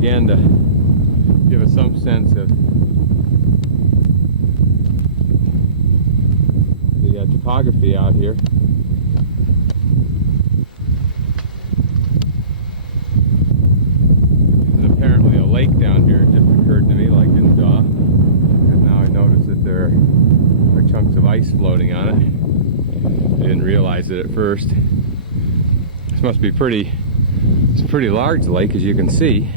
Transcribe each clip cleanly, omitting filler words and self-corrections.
again to give us some sense of the topography out here. There's apparently a lake down here. It just occurred to me, like in duh. And now I notice that there are chunks of ice floating on it. I didn't realize it at first. This must be it's a pretty large lake, as you can see.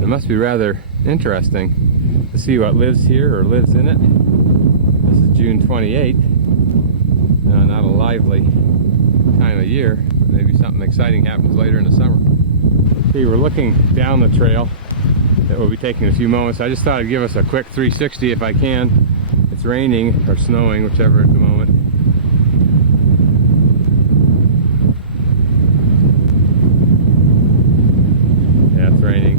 It must be rather interesting to see what lives here or lives in it. This is June 28th. Not a lively time of year, but maybe something exciting happens later in the summer. Okay, we're looking down the trail that we'll be taking in a few moments. I just thought I'd give us a quick 360 if I can. It's raining or snowing, whichever at the moment. Yeah, it's raining.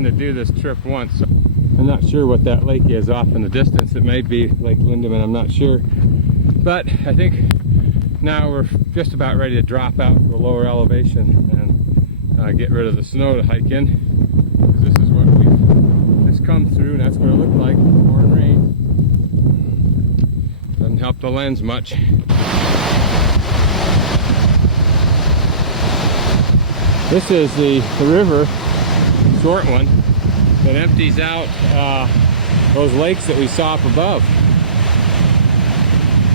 To do this trip once, so I'm not sure what that lake is off in the distance. It may be Lake Linderman, I'm not sure, but I think now we're just about ready to drop out to a lower elevation and get rid of the snow to hike in, because this is what we've just come through, and that's what it looked like before it rained. Doesn't help the lens much. This is the river, short one, that empties out those lakes that we saw up above.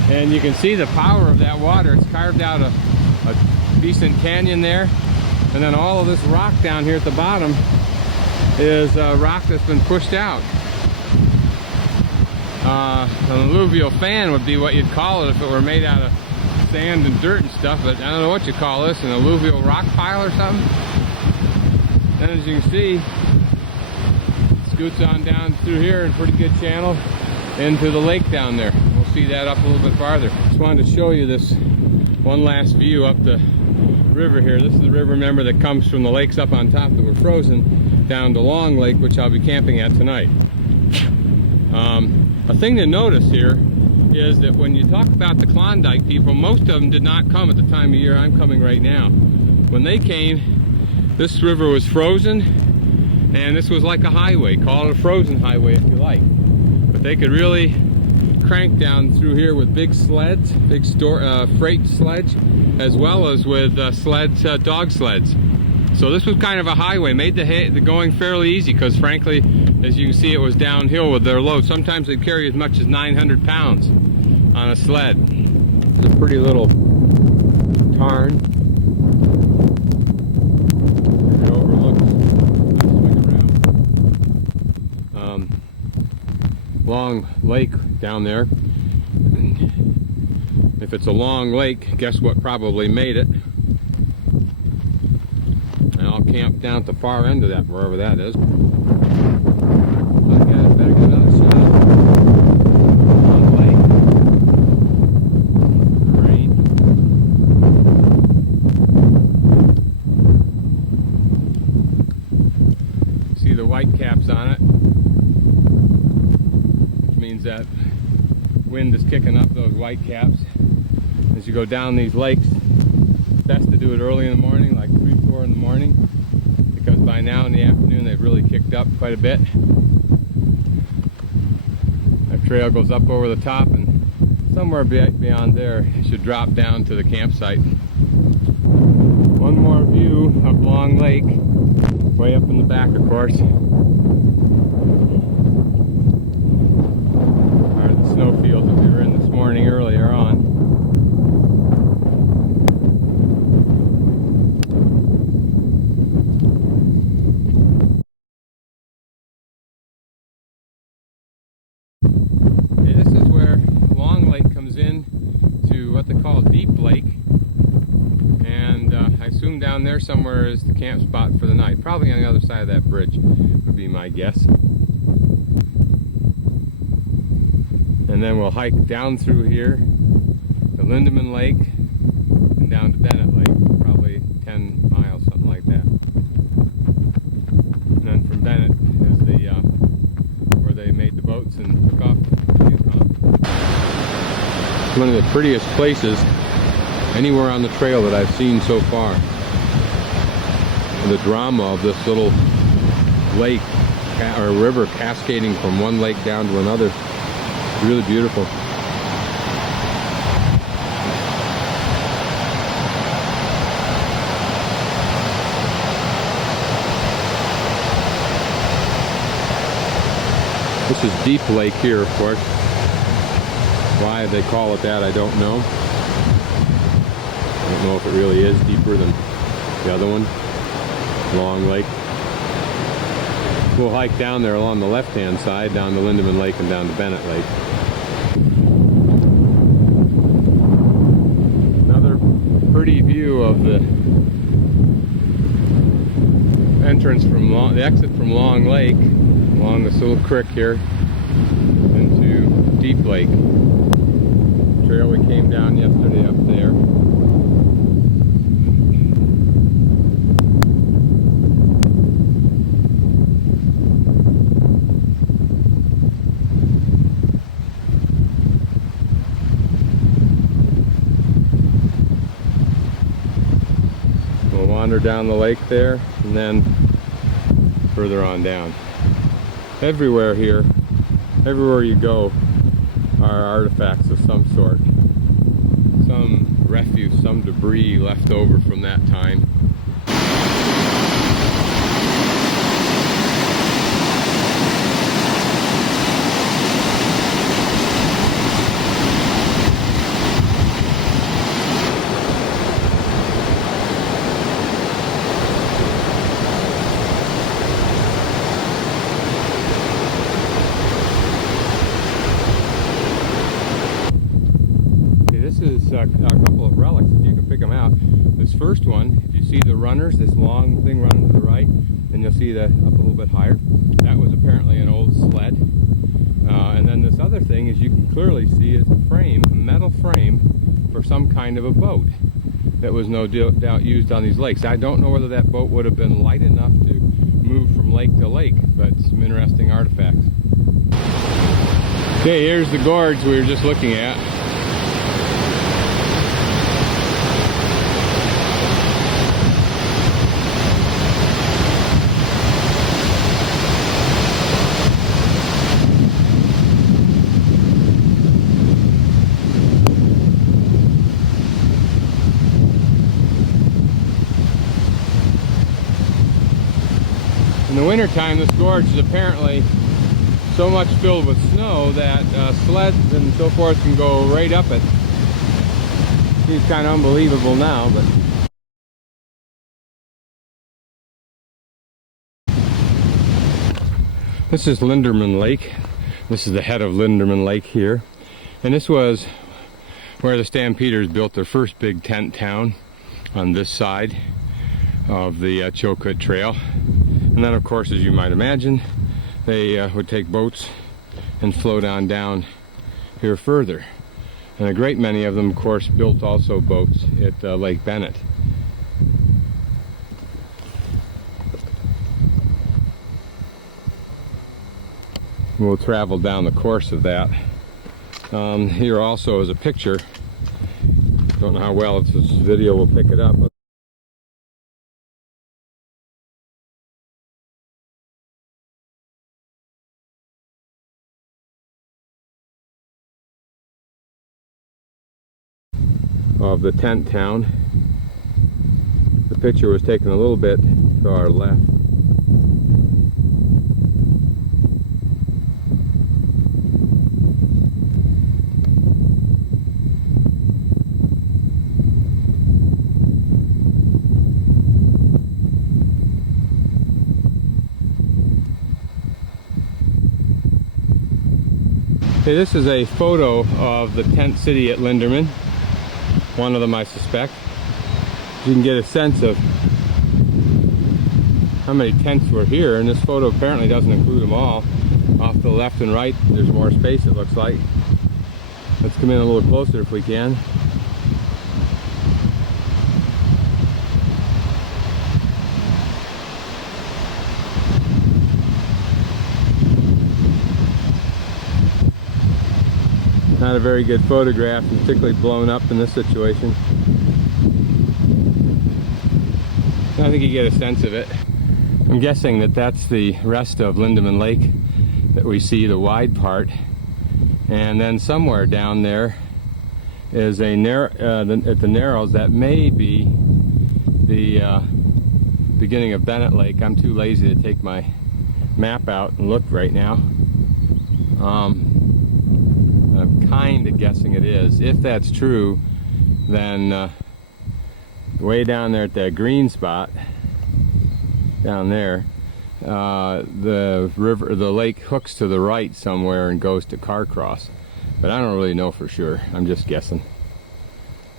And you can see the power of that water. It's carved out a decent canyon there, and then all of this rock down here at the bottom is rock that's been pushed out. An alluvial fan would be what you'd call it if it were made out of sand and dirt and stuff, but I don't know what you call this, an alluvial rock pile or something. And as you can see, scoots on down through here in a pretty good channel into the lake down there. We'll see that up a little bit farther. Just wanted to show you this one last view up the river here. This is the river, remember, that comes from the lakes up on top that were frozen down to Long Lake, which I'll be camping at tonight. A thing to notice here is that when you talk about the Klondike people, most of them did not come at the time of year I'm coming right now. When they came, this river was frozen, and this was like a highway. Call it a frozen highway if you like. But they could really crank down through here with big sleds, big freight sledge, as well as with dog sleds. So this was kind of a highway, made the going fairly easy, because frankly, as you can see, it was downhill with their load. Sometimes they'd carry as much as 900 pounds on a sled. It's a pretty little tarn. It overlooks, swing around, Long Lake down there. If it's a long lake, guess what probably made it? And I'll camp down at the far end of that, wherever that is. Better get another shot. Long lake. Rain. See the white caps on it, which means that wind is kicking up those white caps. As you go down these lakes, it's best to do it early in the morning, like 3, 4 in the morning, because by now in the afternoon they've really kicked up quite a bit. That trail goes up over the top, and somewhere beyond there it should drop down to the campsite. One more view of Long Lake, way up in the back, of course. Are the snowfields that we were in this morning earlier on. This is where Long Lake comes in to what they call Deep Lake, and I assume down there somewhere is the camp spot for the night. Probably on the other side of that bridge would be my guess. And then we'll hike down through here to Linderman Lake and down to Bennett Lake, probably 10 miles, something like that. one of the prettiest places anywhere on the trail that I've seen so far. The drama of this little lake or river cascading from one lake down to another. Really beautiful. This is Deep Lake here, of course. Why they call it that, I don't know. I don't know if it really is deeper than the other one, Long Lake. We'll hike down there along the left-hand side, down to Linderman Lake and down to Bennett Lake. Another pretty view of the entrance from the exit from Long Lake, along this little creek here, into Deep Lake. Trail we came down yesterday up there. We'll wander down the lake there and then further on down. Everywhere here, everywhere you go, are artifacts of some sort. Some refuse, some debris left over from that time. A couple of relics if you can pick them out. This first one, if you see the runners, this long thing running to the right, and you'll see that up a little bit higher, that was apparently an old sled. And then this other thing, as you can clearly see, is a frame, a metal frame for some kind of a boat that was no doubt used on these lakes. I don't know whether that boat would have been light enough to move from lake to lake, but some interesting artifacts. Okay, here's the gorge we were just looking at. In the wintertime, this gorge is apparently so much filled with snow that sleds and so forth can go right up it. Seems kind of unbelievable now, but this is Linderman Lake. This is the head of Linderman Lake here. And this was where the stampeders built their first big tent town on this side of the Chilkoot Trail. And then, of course, as you might imagine, they would take boats and float on down here further. And a great many of them, of course, built also boats at Lake Bennett. We'll travel down the course of that. Here also is a picture. Don't know how well this video will pick it up. Of the tent town. The picture was taken a little bit to our left. Okay, this is a photo of the tent city at Linderman. One of them, I suspect. You can get a sense of how many tents were here, and this photo apparently doesn't include them all. Off to the left and right, there's more space, it looks like. Let's come in a little closer if we can. Not a very good photograph, and particularly blown up in this situation. I think you get a sense of it. I'm guessing that that's the rest of Linderman Lake that we see, the wide part. And then somewhere down there is a at the narrows, that may be the beginning of Bennett Lake. I'm too lazy to take my map out and look right now. I'm kind of guessing it is. If that's true, then way down there at that green spot down there, the lake hooks to the right somewhere and goes to Carcross, but I don't really know for sure. I'm just guessing.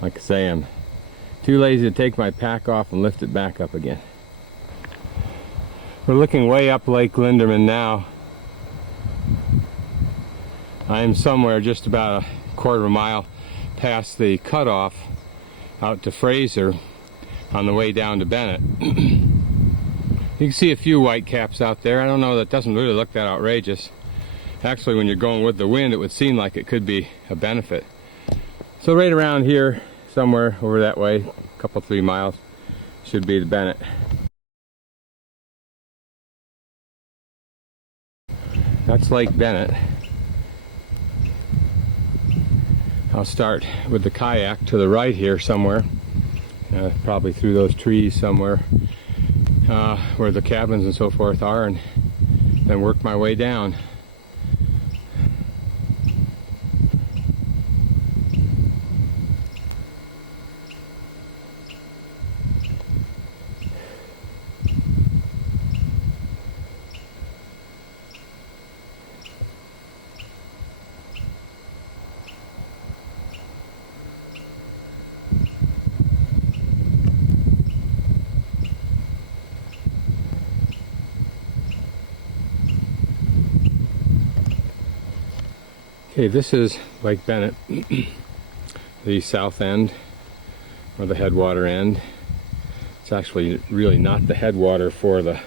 Like I say, I'm too lazy to take my pack off and lift it back up again. We're looking way up Lake Linderman now. I'm somewhere just about a quarter of a mile past the cutoff out to Fraser on the way down to Bennett. You can see a few white caps out there. I don't know, that doesn't really look that outrageous. Actually, when you're going with the wind, it would seem like it could be a benefit. So right around here, somewhere over that way, a couple 3 miles, should be the Bennett. That's Lake Bennett. I'll start with the kayak to the right here somewhere, probably through those trees somewhere where the cabins and so forth are, and then work my way down. Okay, this is Lake Bennett, the south end, or the headwater end. It's actually really not the headwater for the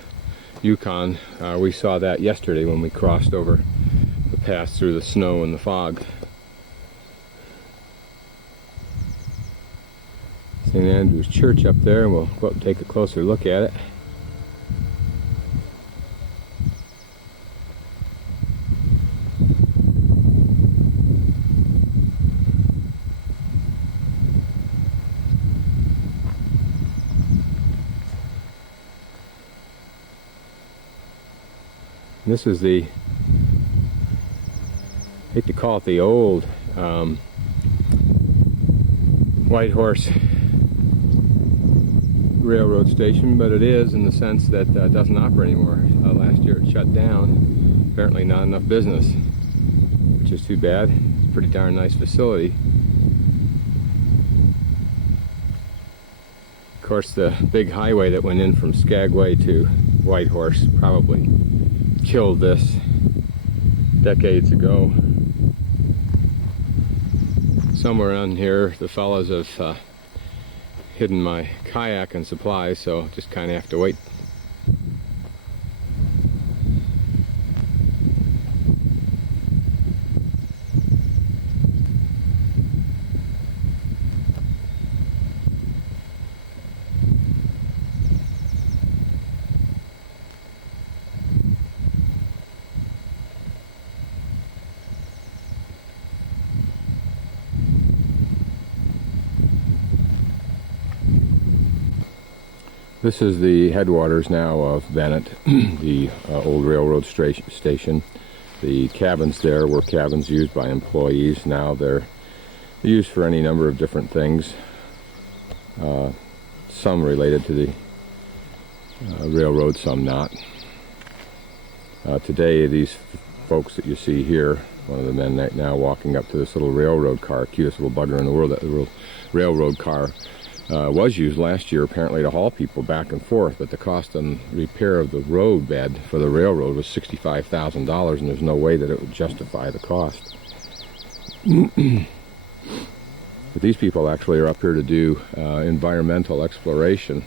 Yukon. We saw that yesterday when we crossed over the pass through the snow and the fog. St. Andrew's Church up there, and we'll go up and take a closer look at it. This is the, I hate to call it the old White Horse Railroad Station, but it is in the sense that it doesn't operate anymore. Last year it shut down. Apparently not enough business, which is too bad. It's a pretty darn nice facility. Of course, the big highway that went in from Skagway to Whitehorse probably killed this decades ago. Somewhere on here the fellows have hidden my kayak and supplies, so just kind of have to wait. This is the headwaters now of Bennett, the old railroad station. The cabins there were cabins used by employees. Now they're used for any number of different things, some related to the railroad, some not. Today, these folks that you see here, one of the men now walking up to this little railroad car, cutest little bugger in the world, that little railroad car, was used last year apparently to haul people back and forth, but the cost and repair of the road bed for the railroad was $65,000, and there's no way that it would justify the cost. But these people actually are up here to do environmental exploration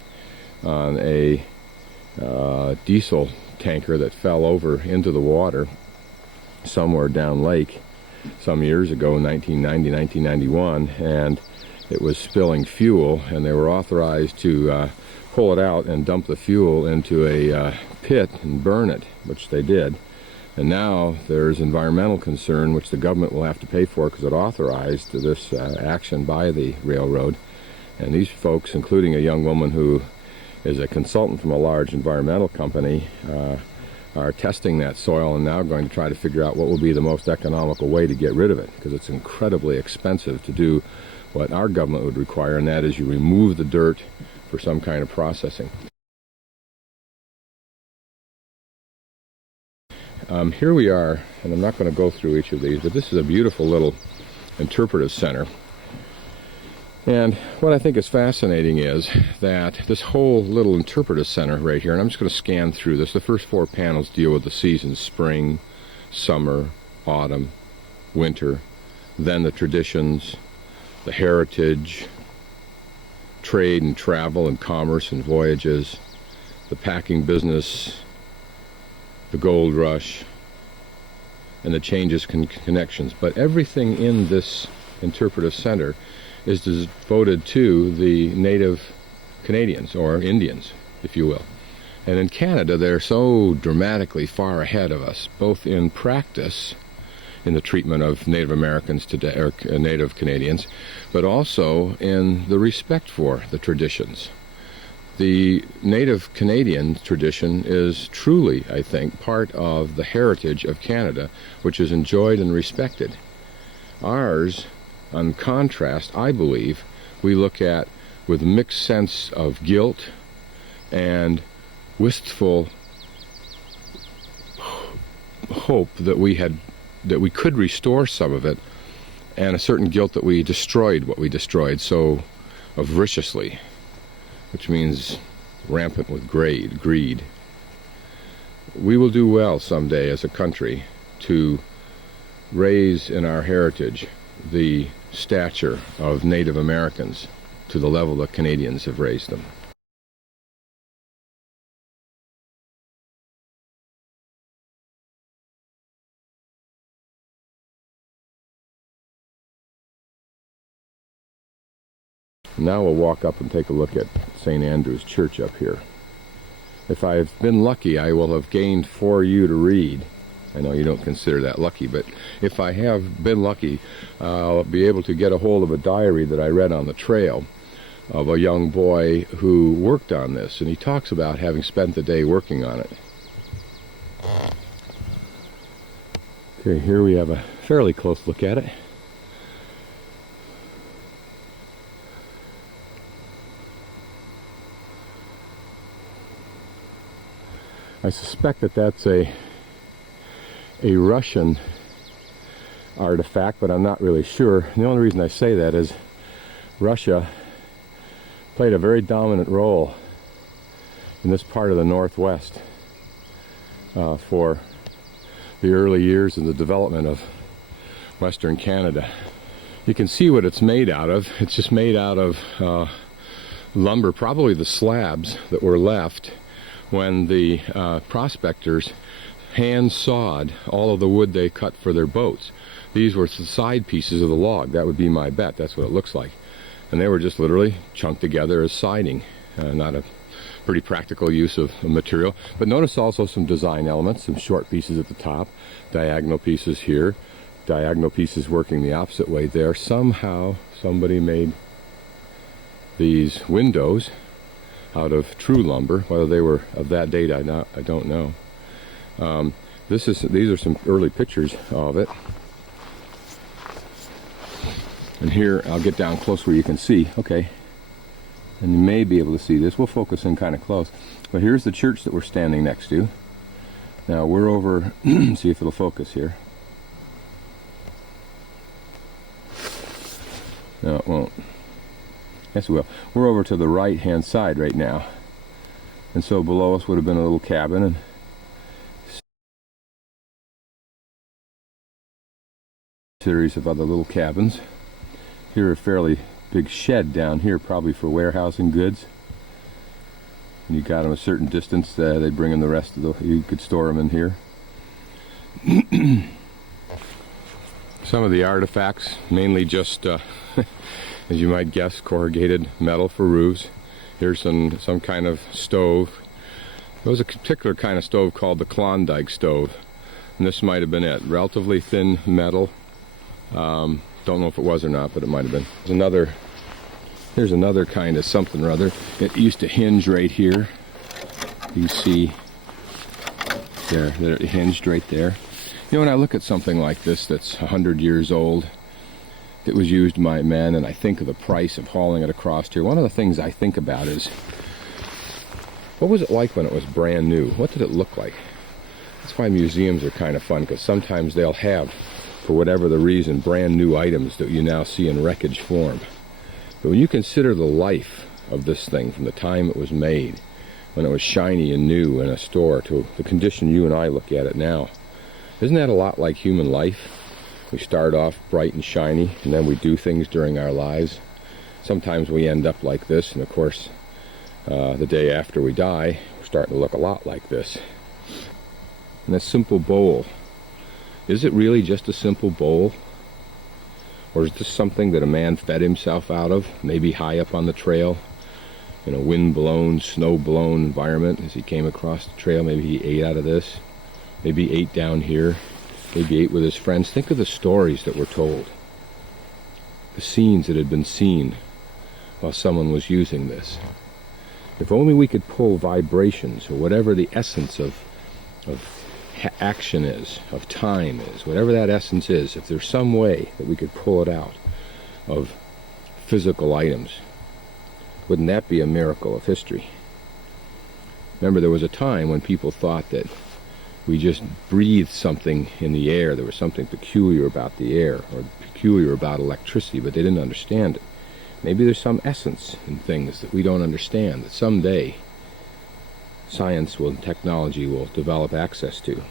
on a diesel tanker that fell over into the water somewhere down lake. some years ago, 1990, 1991, and it was spilling fuel, and they were authorized to pull it out and dump the fuel into a pit and burn it, which they did. And now there's environmental concern, which the government will have to pay for because it authorized this action by the railroad. And these folks, including a young woman who is a consultant from a large environmental company, are testing that soil and now going to try to figure out what will be the most economical way to get rid of it, because it's incredibly expensive to do what our government would require, and that is you remove the dirt for some kind of processing. Here we are, and I'm not going to go through each of these, but this is a beautiful little interpretive center. And what I think is fascinating is that this whole little interpretive center right here, and I'm just going to scan through this. The first 4 panels deal with the seasons: spring, summer, autumn, winter, then the traditions, the heritage, trade and travel and commerce and voyages, the packing business, the gold rush, and the changes connections. But everything in this interpretive center is devoted to the native Canadians, or Indians, if you will. And in Canada, they're so dramatically far ahead of us, both in practice, in the treatment of Native Americans today, or Native Canadians, but also in the respect for the traditions. The Native Canadian tradition is truly, I think, part of the heritage of Canada, which is enjoyed and respected. Ours, on contrast, I believe, we look at with a mixed sense of guilt and wistful hope that we could restore some of it, and a certain guilt that we destroyed what we destroyed so voraciously, which means rampant with greed. We will do well someday as a country to raise in our heritage the stature of Native Americans to the level that Canadians have raised them. Now we'll walk up and take a look at St. Andrew's Church up here. If I've been lucky, I will have gained for you to read. I know you don't consider that lucky, but if I have been lucky, I'll be able to get a hold of a diary that I read on the trail of a young boy who worked on this, and he talks about having spent the day working on it. Okay, here we have a fairly close look at it. I suspect that that's a Russian artifact, but I'm not really sure. And the only reason I say that is Russia played a very dominant role in this part of the Northwest for the early years of the development of Western Canada. You can see what it's made out of. It's just made out of lumber, probably the slabs that were left when the prospectors hand-sawed all of the wood they cut for their boats. These were the side pieces of the log. That would be my bet. That's what it looks like. And they were just literally chunked together as siding. Not a pretty practical use of material. But notice also some design elements, some short pieces at the top, diagonal pieces here, diagonal pieces working the opposite way there. Somehow somebody made these windows out of true lumber. Whether they were of that date, I don't know. These are some early pictures of it. And here, I'll get down close where you can see. Okay. And you may be able to see this. We'll focus in kind of close. But here's the church that we're standing next to. Now we're over, see if it'll focus here. No, it won't. Yes, it will. We're over to the right-hand side right now. And so below us would have been a little cabin, and series of other little cabins. Here a fairly big shed down here, probably for warehousing goods. And you got them a certain distance, they bring in the rest of the, you could store them in here. Some of the artifacts, mainly just, as you might guess, corrugated metal for roofs. Here's some kind of stove. There was a particular kind of stove called the Klondike stove, and this might have been it. Relatively thin metal. Don't know if it was or not, but it might have been. Here's another kind of something or other. It used to hinge right here. You see there, it hinged right there. You know, when I look at something like this that's 100 years old, it was used by men, and I think of the price of hauling it across here. One of the things I think about is, what was it like when it was brand new? What did it look like? That's why museums are kind of fun, because sometimes they'll have, for whatever the reason, brand new items that you now see in wreckage form. But when you consider the life of this thing from the time it was made, when it was shiny and new in a store, to the condition you and I look at it now, isn't that a lot like human life? We start off bright and shiny, and then we do things during our lives. Sometimes we end up like this, and of course, the day after we die, we're starting to look a lot like this. And this simple bowl, is it really just a simple bowl? Or is this something that a man fed himself out of, maybe high up on the trail, in a wind-blown, snow-blown environment as he came across the trail? Maybe he ate out of this. Maybe he ate down here. Maybe he ate with his friends. Think of the stories that were told. The scenes that had been seen while someone was using this. If only we could pull vibrations, or whatever the essence of action is, of time is, whatever that essence is, if there's some way that we could pull it out of physical items, wouldn't that be a miracle of history? Remember, there was a time when people thought that we just breathed something in the air. There was something peculiar about the air, or peculiar about electricity, but they didn't understand it. Maybe there's some essence in things that we don't understand, that someday science and technology will develop access to.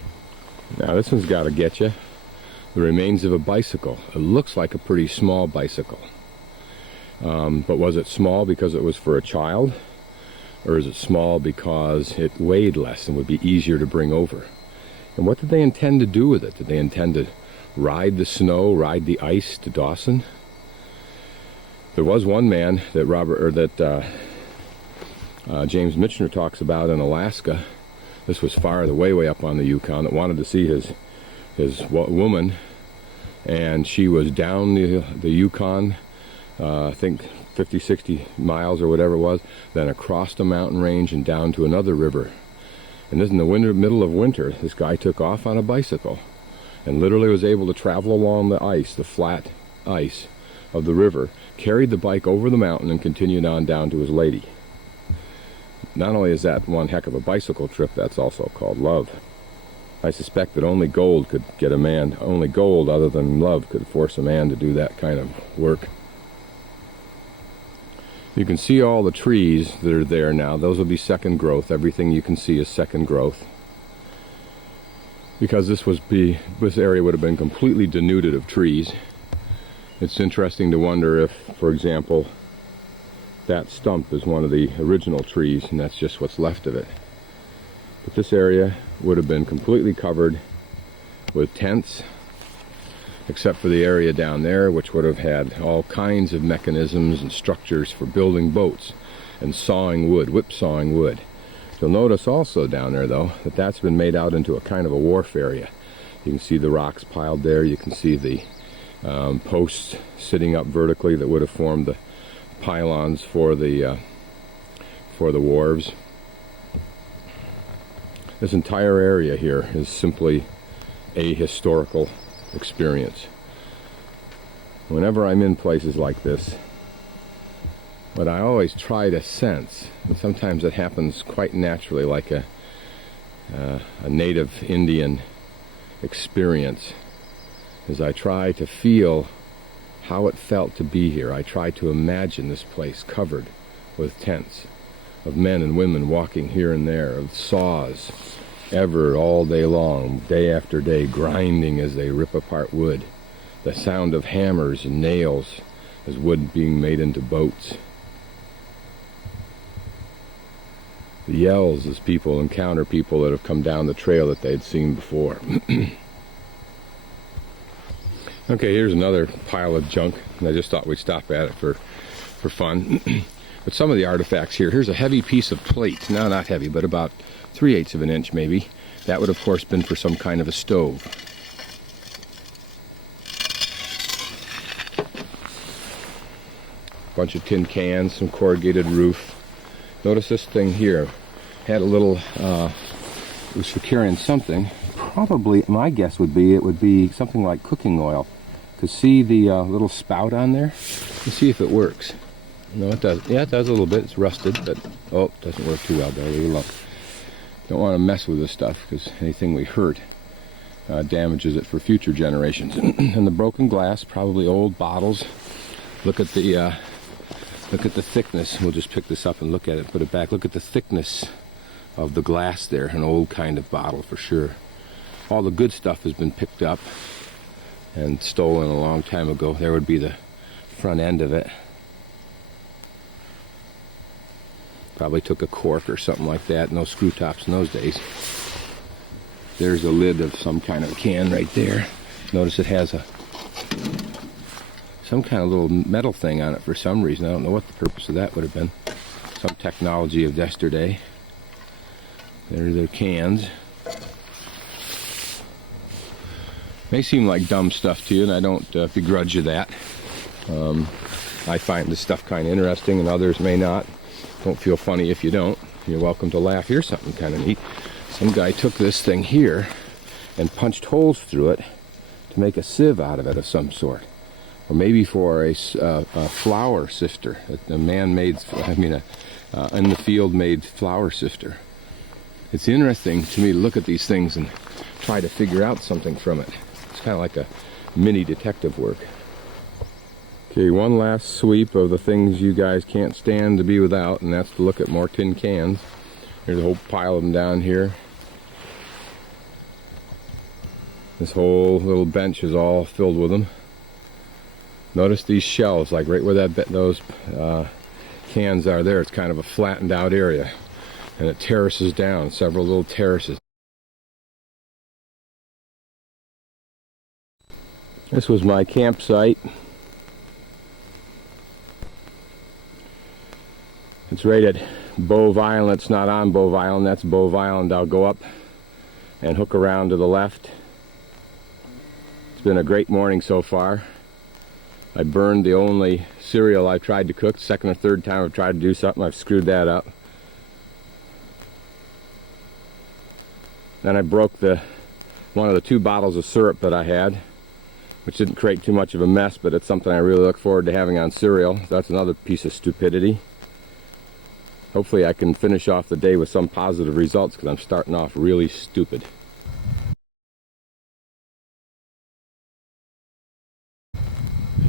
Now this one's got to get you. The remains of a bicycle. It looks like a pretty small bicycle. But was it small because it was for a child? Or is it small because it weighed less and would be easier to bring over? And what did they intend to do with it? Did they intend to ride the snow, ride the ice to Dawson? There was one man that James Michener talks about in Alaska. This was far way up on the Yukon, that wanted to see his woman, and she was down the Yukon, I think 50, 60 miles or whatever it was, then across the mountain range and down to another river. And this in the middle of winter, this guy took off on a bicycle and literally was able to travel along the ice, the flat ice of the river, carried the bike over the mountain and continued on down to his lady. Not only is that one heck of a bicycle trip, that's also called love. I suspect that only gold could get a man, only gold other than love could force a man to do that kind of work. You can see all the trees that are there now. Those will be second growth. Everything you can see is second growth. Because this area would have been completely denuded of trees. It's interesting to wonder if, for example, that stump is one of the original trees, and that's just what's left of it. But this area would have been completely covered with tents, except for the area down there, which would have had all kinds of mechanisms and structures for building boats and sawing wood, whip-sawing wood. You'll notice also down there, though, that that's been made out into a kind of a wharf area. You can see the rocks piled there. You can see the posts sitting up vertically that would have formed the pylons for the wharves. This entire area here is simply a historical experience. Whenever I'm in places like this, what I always try to sense, and sometimes it happens quite naturally, like a native Indian experience, is I try to feel how it felt to be here. I try to imagine this place covered with tents, of men and women walking here and there, of saws ever all day long, day after day, grinding as they rip apart wood, the sound of hammers and nails as wood being made into boats, the yells as people encounter people that have come down the trail that they'd seen before. Okay, here's another pile of junk, and I just thought we'd stop at it for fun. But some of the artifacts here, here's a heavy piece of plate. No, not heavy, but about 3/8 of an inch maybe. That would of course been for some kind of a stove. Bunch of tin cans, some corrugated roof. Notice this thing here had a little, it was for carrying something. Probably, my guess would be, it would be something like cooking oil. To see the little spout on there, let's see if it works. No, it does. Yeah, it does a little bit. It's rusted, but oh, it doesn't work too well. Better leave it alone. Don't want to mess with this stuff because anything we hurt damages it for future generations. And the broken glass, probably old bottles. Look at the thickness. We'll just pick this up and look at it, put it back. Look at the thickness of the glass there. An old kind of bottle for sure. All the good stuff has been picked up and stolen a long time ago. There would be the front end of it. Probably took a cork or something like that. No screw tops in those days. There's a lid of some kind of can right there. Notice it has some kind of little metal thing on it for some reason. I don't know what the purpose of that would have been. Some technology of yesterday. There are their cans. May seem like dumb stuff to you, and I don't begrudge you that. I find this stuff kind of interesting, and others may not. Don't feel funny if you don't. You're welcome to laugh. Here's something kind of neat. Some guy took this thing here and punched holes through it to make a sieve out of it of some sort. Or maybe for a flour sifter. A man-made, in the field made flour sifter. It's interesting to me to look at these things and try to figure out something from it. It's kind of like a mini detective work. Okay, one last sweep of the things you guys can't stand to be without, and that's to look at more tin cans. There's a whole pile of them down here. This whole little bench is all filled with them. Notice these shelves, like right where those cans are there. It's kind of a flattened out area, and it terraces down, several little terraces. This was my campsite. It's right at Bove Island. It's not on Bove Island. That's Bove Island. I'll go up and hook around to the left. It's been a great morning so far. I burned the only cereal I've tried to cook. Second or third time I've tried to do something, I've screwed that up. Then I broke one of the 2 bottles of syrup that I had, which didn't create too much of a mess, but it's something I really look forward to having on cereal. That's another piece of stupidity. Hopefully I can finish off the day with some positive results, because I'm starting off really stupid.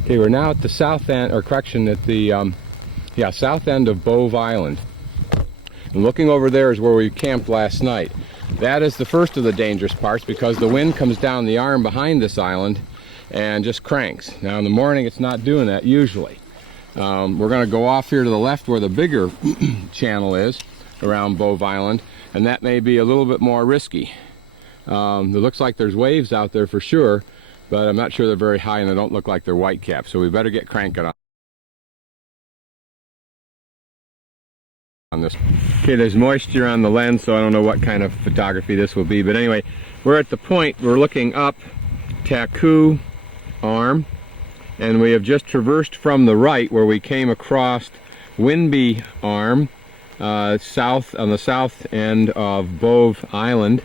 Okay, we're now at the south end, or correction, at the south end of Bove Island. And looking over there is where we camped last night. That is the first of the dangerous parts, because the wind comes down the arm behind this island and just cranks. Now in the morning it's not doing that usually. We're going to go off here to the left where the bigger channel is around Bove Island, and that may be a little bit more risky. It looks like there's waves out there for sure, but I'm not sure they're very high, and they don't look like they're white capped, so we better get cranking on this. Okay, there's moisture on the lens, so I don't know what kind of photography this will be, but anyway, we're at the point, we're looking up Chilkoot Arm, and we have just traversed from the right where we came across Winby Arm, on the south end of Bove Island,